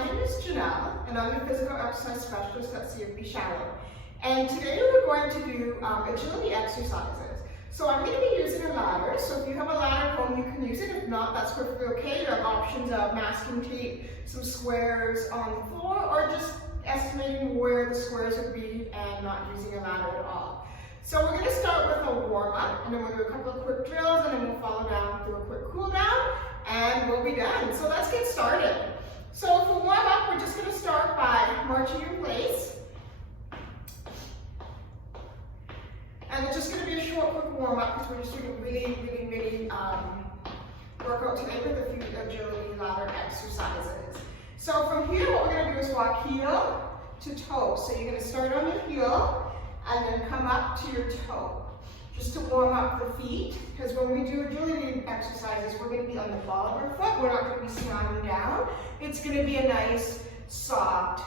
My name is Janelle, and I'm a physical exercise specialist at CFB Shallow. And today we're going to do agility exercises. So I'm going to be using a ladder. So if you have a ladder at home, you can use it. If not, that's perfectly okay. You have options of masking tape, some squares on the floor, or just estimating where the squares would be and not using a ladder at all. So we're going to start with a warm-up, and then we'll do a couple of quick drills, and then we'll follow down through a quick cool-down, and we'll be done. So let's get started. So for warm-up, we're just going to start by marching in place. And it's just going to be a short, quick warm-up because we're just doing a really workout today with a few agility ladder exercises. So from here, what we're going to do is walk heel to toe. So you're going to start on your heel and then come up to your toe, just to warm up the feet. Because when we do agility exercises, we're going to be on the ball of our foot. We're not going to be sliding down. It's going to be a nice, soft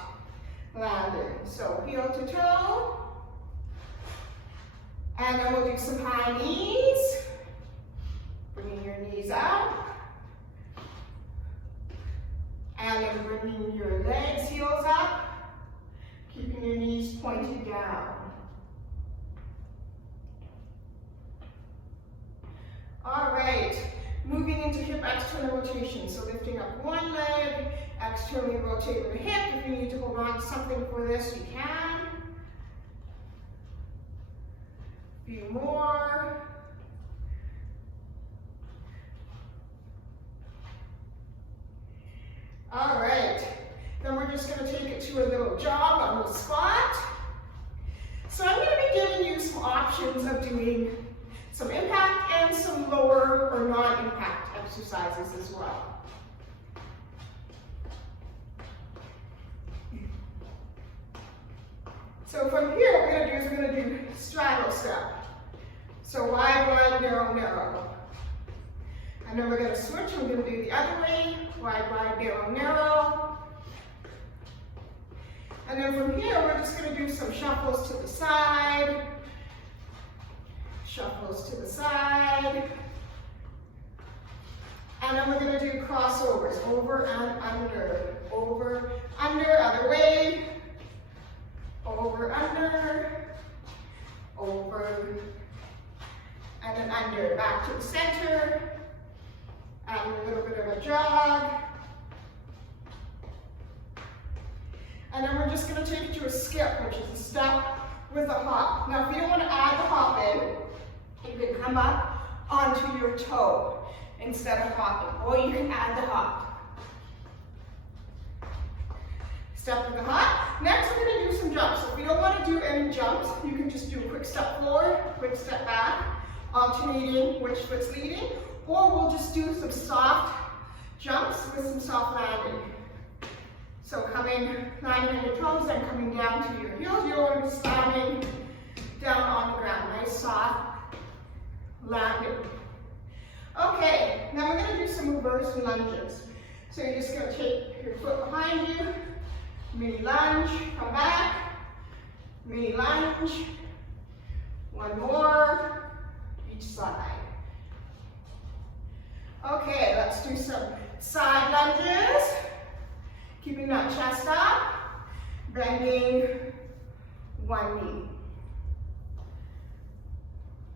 landing. So heel to toe. And then we'll do some high knees. Bringing your knees up. And then bringing your legs, heels up. Keeping your knees pointed down. All right, moving into hip external rotation. So lifting up one leg, externally rotate your hip. If you need to hold on to something for this, you can. A few more. All right, then we're just going to take it to a little jog on the spot. So I'm going to be giving you some options of doing some impact and some lower or non-impact exercises as well. So from here, what we're going to do is we're going to do straddle step. So wide, wide, narrow, narrow. And then we're going to switch. We're going to do the other way. Wide, wide, narrow, narrow. And then from here, we're just going to do some shuffles to the side. Shuffles to the side. And then we're going to do crossovers. Over and under. Over, under, other way. Over, under. Over. And then under. Back to the center. And a little bit of a jog. And then we're just going to take it to a skip, which is a step with a hop. Now, if you don't want to add the hop in, you can come up onto your toe instead of hopping, or you can add the hop. Step with the hop. Next, we're going to do some jumps. If you don't want to do any jumps, you can just do a quick step forward, quick step back, alternating which foot's leading, or we'll just do some soft jumps with some soft landing. So landing on your toes, then coming down to your heels. You don't want to be slamming down on the ground. Nice soft landing. Okay, now we're going to do some reverse lunges. So you're just going to take your foot behind you, mini lunge, come back, mini lunge, one more, each side. Okay, let's do some side lunges. Keeping that chest up, bending one knee.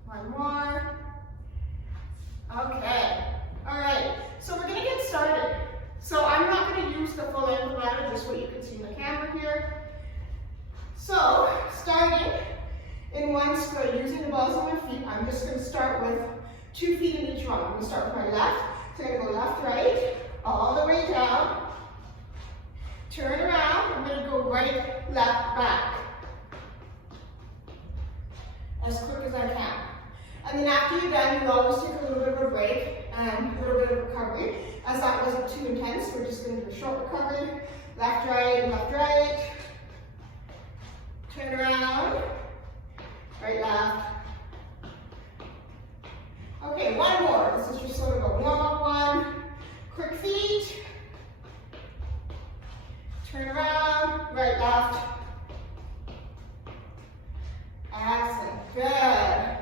One more. Okay, all right, so we're gonna get started. So I'm not gonna use the full length ladder, just what you can see in the camera here. So, starting in one square, using the balls on my feet, I'm just gonna start with 2 feet in each one. I'm gonna start with my left, so I'm gonna go left, right, all the way down. Turn around, I'm going to go right, left, back. As quick as I can. And then after you're done, you'll always take a little bit of a break and a little bit of recovery. As that wasn't too intense, we're just going to do a short recovery. Left, right. Turn around. Right, left. Okay, one more. This is just sort of a warm-up one. Quick feet. Turn around, right, left. Excellent, good.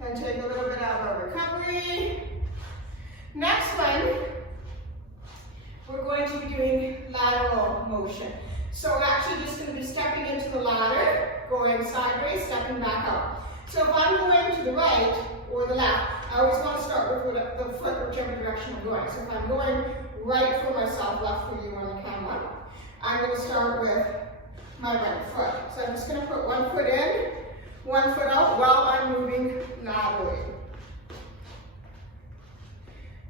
Then take a little bit of a recovery. Next one, we're going to be doing lateral motion. So we're actually just going to be stepping into the ladder, going sideways, stepping back out. So if I'm going to the right or the left, I always want to start with the foot, whichever direction I'm going. So if I'm going right for myself, left for you on the camera, I'm going to start with my right foot. So I'm just going to put one foot in, one foot out while I'm moving laterally.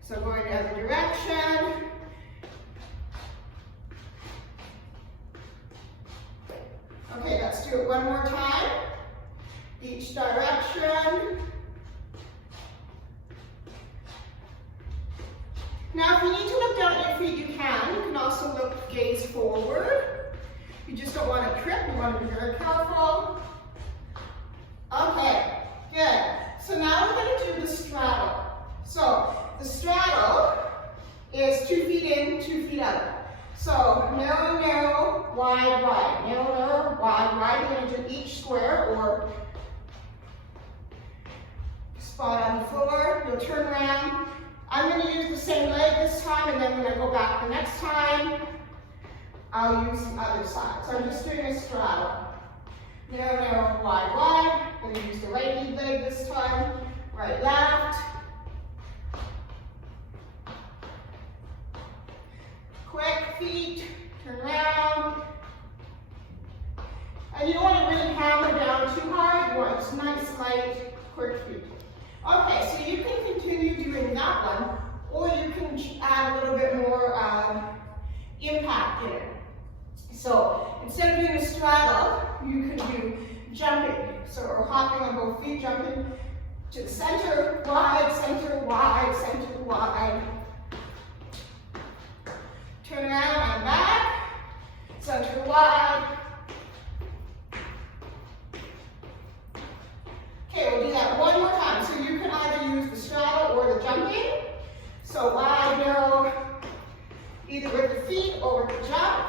So going the other direction. Okay, let's do it one more time. Each direction. Now, if you need to look down at your feet, you can. You can also look gaze forward. You just don't want to trip. You want to be very careful. Okay, good. So now we're going to do the straddle. So the straddle is 2 feet in, 2 feet out. So narrow, narrow, wide, wide. Narrow, narrow, wide, wide. You're going to do each square or spot on the floor. You'll turn around. I'm going to use the same leg this time, and then when I go back the next time, I'll use the other side. So I'm just doing a straddle. Narrow, narrow, wide, wide. I'm going to use the right lead leg this time. Right, left. Quick feet, turn around. And you don't want to really hammer down too hard. You want just nice, light, quick feet. Okay, so you can continue doing that one, or you can add a little bit more impact in it. So instead of doing a straddle, you can do jumping. So or hopping on both feet, jumping to the center, wide, center, wide, center, wide. Turn around and back, center, wide. Okay, we'll do that one more time. So you can either use the straddle or the jumping. So wide, narrow, either with the feet or with the jump.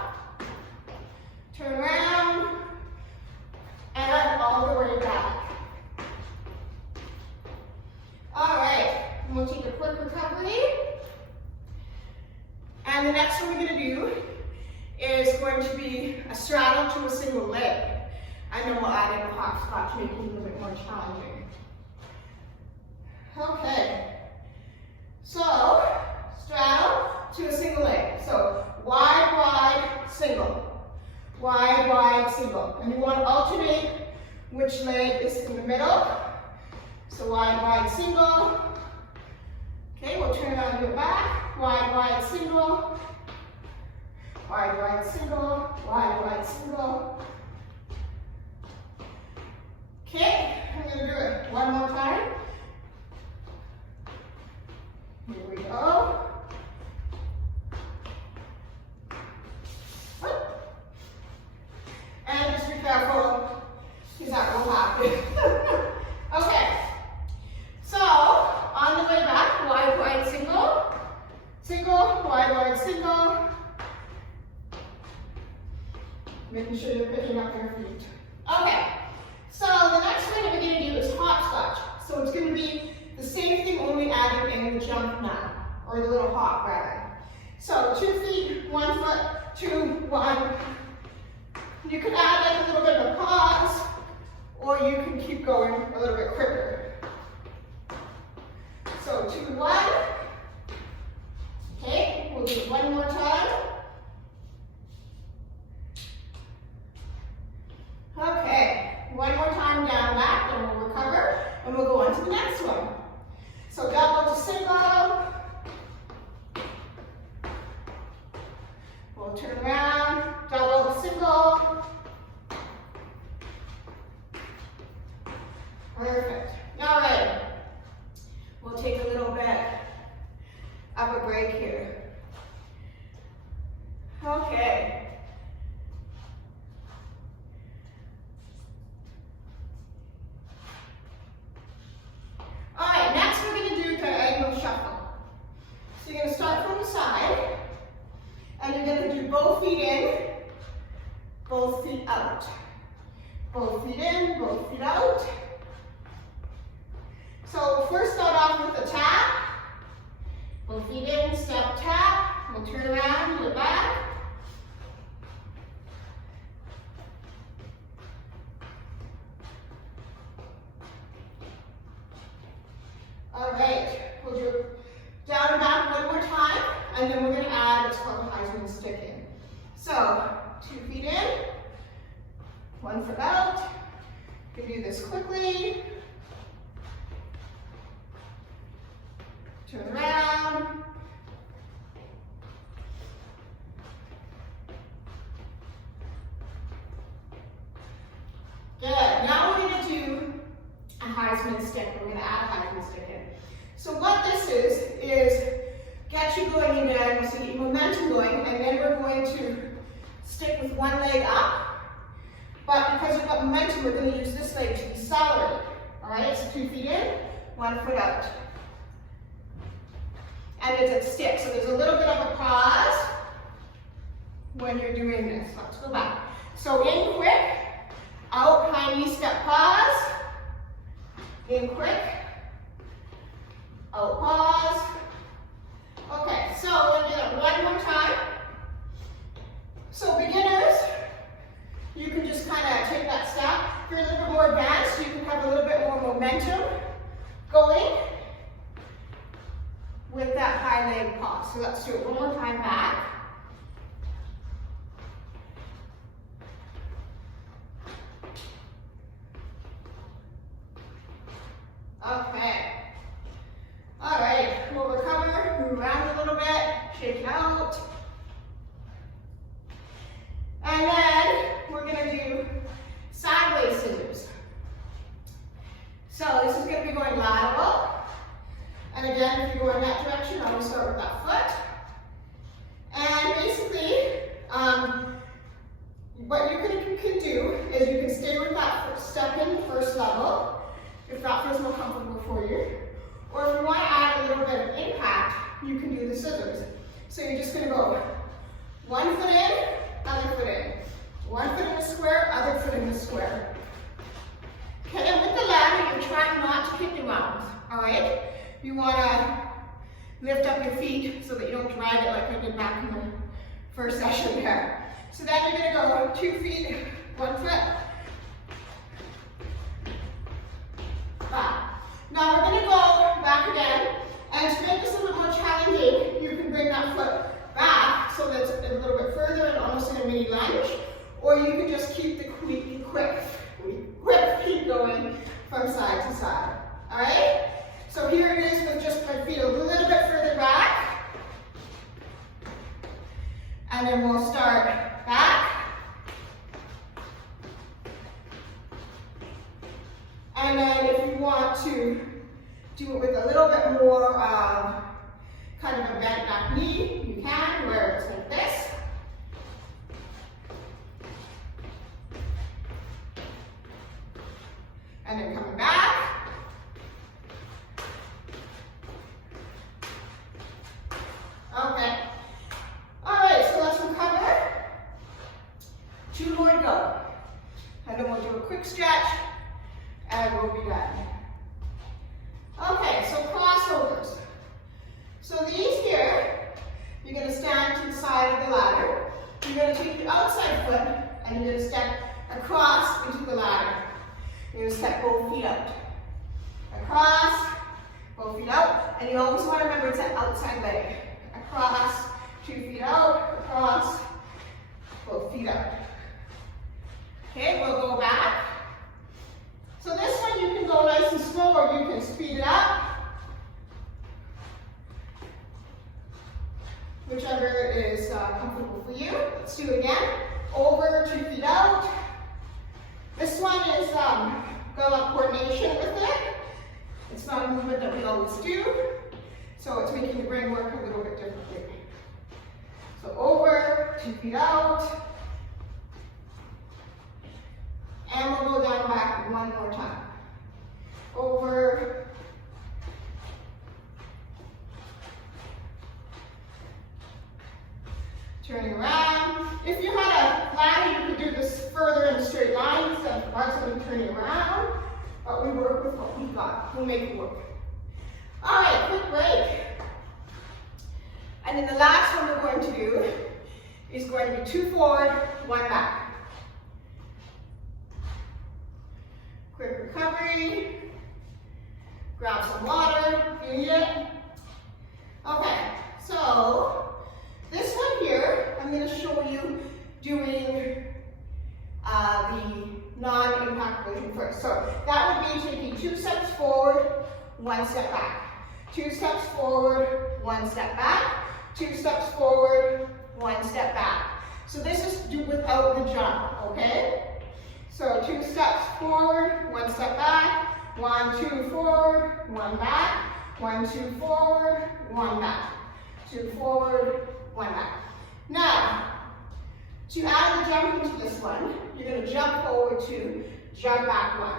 Turn around, and all the way back. All right, and we'll take a quick recovery. And the next one we're going to do is going to be a straddle to a single leg. And then we'll add in a hopscotch to make it a little bit more challenging. Okay. So, straddle to a single leg. So, wide, wide, single. Wide, wide, single. And you want to alternate which leg is in the middle. So, wide, wide, single. Okay, we'll turn around and do it back. Wide, wide, single. Wide, wide, single. Wide, wide, single. Okay, I'm going to do it one more time. Here we go. And just be careful, because that will happen. Okay, so on the way back, wide, wide, single. Single, wide, wide, single. Making sure you're picking up your feet. Okay. So the next one that we're going to do is hopscotch. So it's going to be the same thing, only adding in the jump now, or the little hop rather. So 2 feet, 1 foot, 2, 1. You can add like a little bit of a pause, or you can keep going a little bit quicker. So 2, 1. Okay, we'll do it one more time. Okay. One more time down back, then we'll recover, and we'll go on to the next one. So double to single. We'll turn around, double to single. Perfect. All right. We'll take a little bit of a break here. Okay. All right, next we're going to do diagonal shuffle. So you're going to start from the side, and you're going to do both feet in, both feet out. Both feet in, both feet out. So first start off with a tap. Both feet in, step, tap. We'll turn around, do it back. All right, we'll do down and back one more time, and then we're going to add what's called a Heisman stick in. So, 2 feet in, 1 foot out. You can do this quickly. Turn around. Good. Now we're going to do a Heisman stick. We're going to add a Heisman stick in. So what this is get you going again, so get your momentum going, and then we're going to stick with one leg up. But because we've got momentum, we're going to use this leg to accelerate. All right, so 2 feet in, 1 foot out. And it's a stick, so there's a little bit of a pause when you're doing this. Let's go back. So in quick, out, high knee step, pause. In quick, out, pause. Okay, so we're going to do that one more time. So beginners, you can just kind of take that step. If you're a little bit more advanced, you can have a little bit more momentum going with that high leg pause. So let's do it one more time back. Okay. All right, we'll recover, move around a little bit, shake it out. And then we're going to do sideways scissors. So this is going to be going lateral. And again, if you go in that direction, I will start with that foot. And basically, what you can do is you can stay with that first step in first level, if that feels more comfortable for you. Or if you want to add a little bit of impact, you can do the scissors. So you're just going to go 1 foot in, other foot in. 1 foot in the square, other foot in the square. Okay, and with the ladder, you're trying not to kick your arms, all right? You want to lift up your feet so that you don't drag it like I did back in the first session there. So then you're going to go 2 feet, 1 foot, back. Now we're going to go back again, and to make this a little more challenging, you can bring that foot back so that it's a little bit further and almost in a mini lunge, or you can just keep the quick feet going from side to side. All right? So here it is with just my feet a little bit further back. And then we'll start back. And then if you want to do it with a little bit more kind of a bent back knee, you can, where it's like this. And then coming back. Okay. All right, so let's recover. 2 more to go. And then we'll do a quick stretch, and we'll be done. Okay, so crossovers. So these here, you're going to stand to the side of the ladder. You're going to take your outside foot, and you're going to step across into the ladder. You're going to step both feet out. Across, both feet out, and you always want to remember it's that outside leg. Across, 2 feet out, across, both feet out. Okay, we'll go back. So this one you can go nice and slow, or you can speed it up. Whichever is comfortable for you. Let's do it again. Over, 2 feet out. This one is got a lot of coordination with it. It's not a movement that we always do. So it's making the brain work a little bit differently. So over, 2 feet out. And we'll go down back one more time. Over. Turning around. If you had a ladder, you could do this further in a straight line instead of constantly turning around. But we work with what we've got. We'll make it work. All right, quick break. And And then the last one we're going to do is going to be 2 forward, 1 back. Quick recovery. Grab some water if you need it. Okay, so this one here, I'm going to show you doing the non-impact version first. So that would be taking 2 steps forward, 1 step back. 2 steps forward, 1 step back. 2 steps forward, 1 step back. So this is do without the jump, okay? So 2 steps forward, 1 step back. 1, 2 forward, 1 back. 1, 2 forward, 1 back. 2 forward, 1 back. Now, to add the jump into this one, you're going to jump forward 2, jump back 1.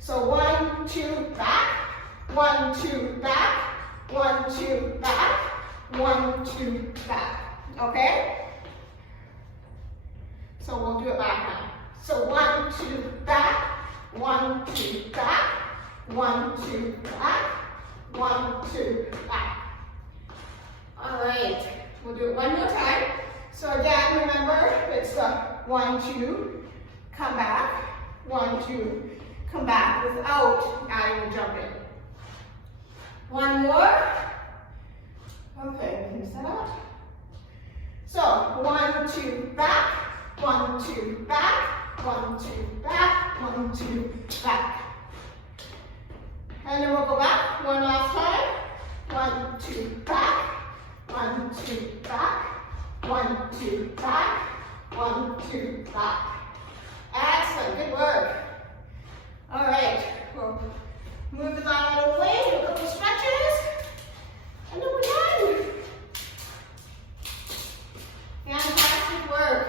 So 1, 2, back. 1, 2, back. 1, 2, back. 1, 2, back. Okay? So we'll do it back now. So 1, 2, back. 1, 2, back. 1, 2, back. 1, 2, back. All right. We'll do it one more time. So again, remember, it's the 1, 2, come back. 1, 2, come back without adding the jump in. One more. Okay, finish that out. So 1, 2, back. 1, 2, back. 1, 2, back. 1, 2, back. And then we'll go back one last time. 1, 2, back. 1, 2, back. 1, 2, back. 1, 2, back. Excellent, good work. All right, we'll move the ball out of the way, do a couple stretches, and then we're done. Fantastic work.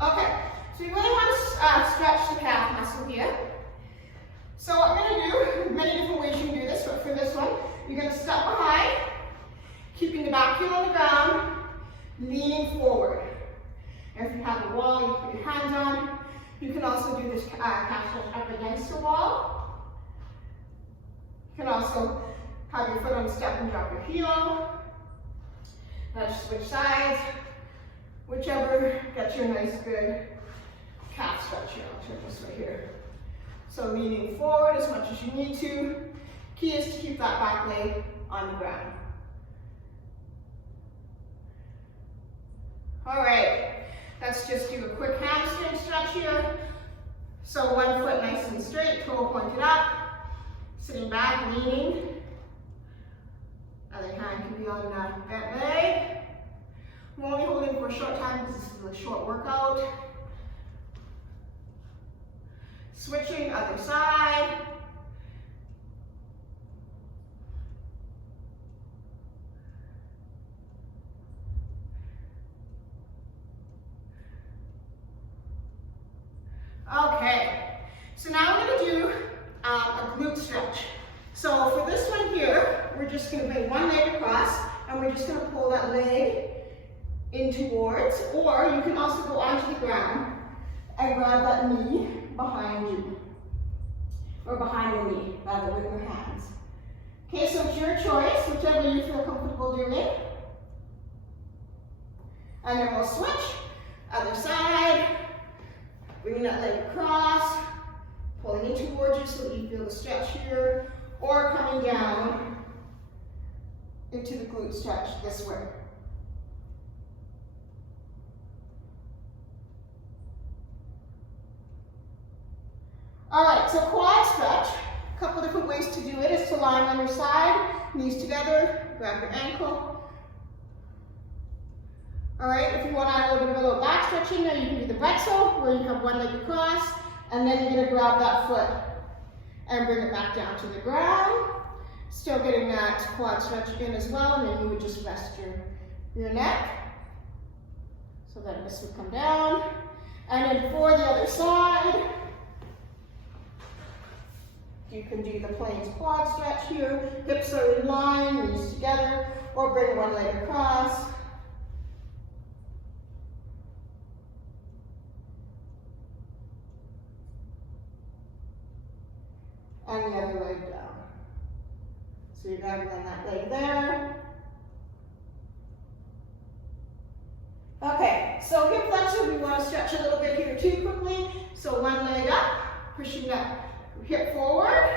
Okay, so you really want to stretch the calf muscle here. So what we're going to do, many different ways you can do this, but for this one, you're going to step behind, keeping the back heel on the ground, leaning forward. And if you have a wall you put your hands on, you can also do this calf stretch up against the wall. You can also have your foot on the step and drop your heel. Let's switch sides. Whichever gets you a nice good calf stretch here. I'll turn this way here. So leaning forward as much as you need to. Key is to keep that back leg on the ground. All right, let's just do a quick hamstring stretch here. So one foot nice and straight, toe pointed up, sitting back, leaning. Other hand can be on that bent leg. We're only holding for a short time because this is a short workout. Switching other side. Okay, so now we're going to do a glute stretch. So for this one here, we're just going to bring one leg across and we're just going to pull that leg in towards, or you can also go onto the ground and grab that knee behind you, or behind the knee, rather, with your hands. Okay, so it's your choice, whichever you feel comfortable doing. And then we'll switch, other side. Bringing that leg across, pulling it towards you so that you feel the stretch here, or coming down into the glute stretch this way. All right, so quad stretch, a couple different ways to do it is to lie on your side, knees together, grab your ankle. All right, if you want to add a little bit of a low back stretching there, you can do the pretzel, where you have one leg across, and then you're going to grab that foot and bring it back down to the ground. Still getting that quad stretch in as well, and then you would just rest your neck. So that this would come down. And then for the other side, you can do the plain quad stretch here. Hips are in line, knees together, or bring one leg across. And the other leg down. So you're grabbing on that leg there. so hip flexor, we want to stretch a little bit here too quickly. So one leg up, pushing that hip forward.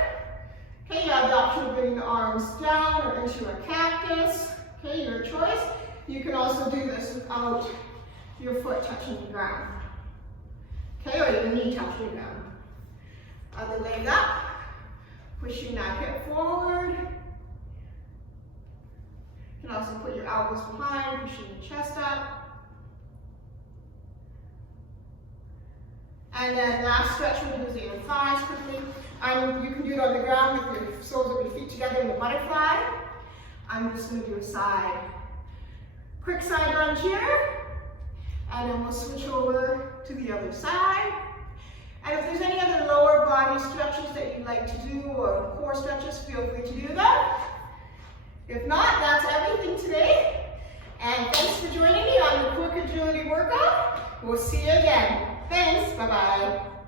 Okay, you have the option of bringing the arms down or into a cactus. Okay, your choice. You can also do this without your foot touching the ground. Okay, or your knee touching the ground. Other leg up, pushing that hip forward. You can also put your elbows behind, pushing the chest up. And then last stretch, we'll do the inner thighs quickly. You can do it on the ground with your soles of your feet together in the butterfly. I'm just going to do a side. Quick side lunge here. And then we'll switch over to the other side. And if there's any other lower body stretches that you'd like to do or core stretches, feel free to do them. If not, that's everything today. And thanks for joining me on the Quick Agility Workout. We'll see you again. Thanks. Bye-bye.